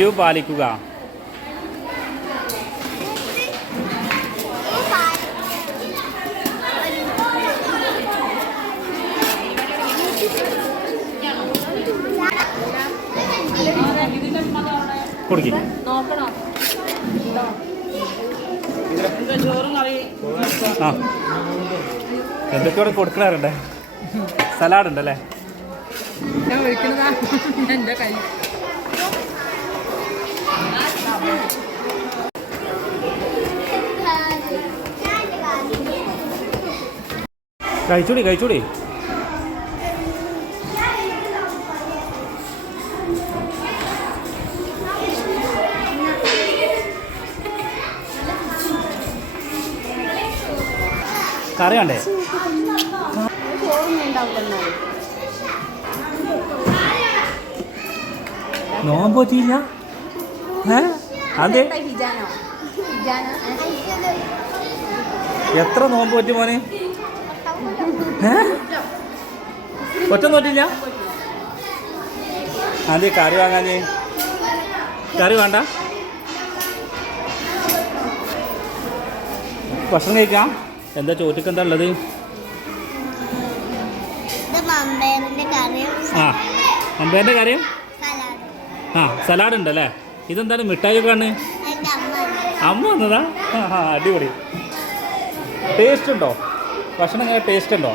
പതിവ് പാലിക്കുക. കുടിക്കും. ആ എന്തൊക്കെയോടെ കൊടുക്കണാറുണ്ടേ. സലാഡ് ഉണ്ടല്ലേ? കഴിച്ചൂടി കഴിച്ചൂടി. കറി വേണ്ടേ? നോമ്പ് പറ്റിയില്ല. അതെ, എത്ര നോമ്പ് പറ്റി മോനെ? ഒറ്റ നോറ്റില്ല. അതെ, കറി വാങ്ങാഞ്ഞേ? കറി വേണ്ട, ഭക്ഷണം കഴിക്കാം. എന്താ ചോറ്റക്ക് എന്താ ഉള്ളത്? ആ, അമ്പേൻ്റെ കറിയും ആ സലാഡ് ഉണ്ടല്ലേ. ഇതെന്താണ് മിഠായി ഒക്കെ ആണ്? അമ്മ വന്നതാ? ആ അടിപൊളി. ടേസ്റ്റ് ഉണ്ടോ ഭക്ഷണം? ടേസ്റ്റ് ഉണ്ടോ?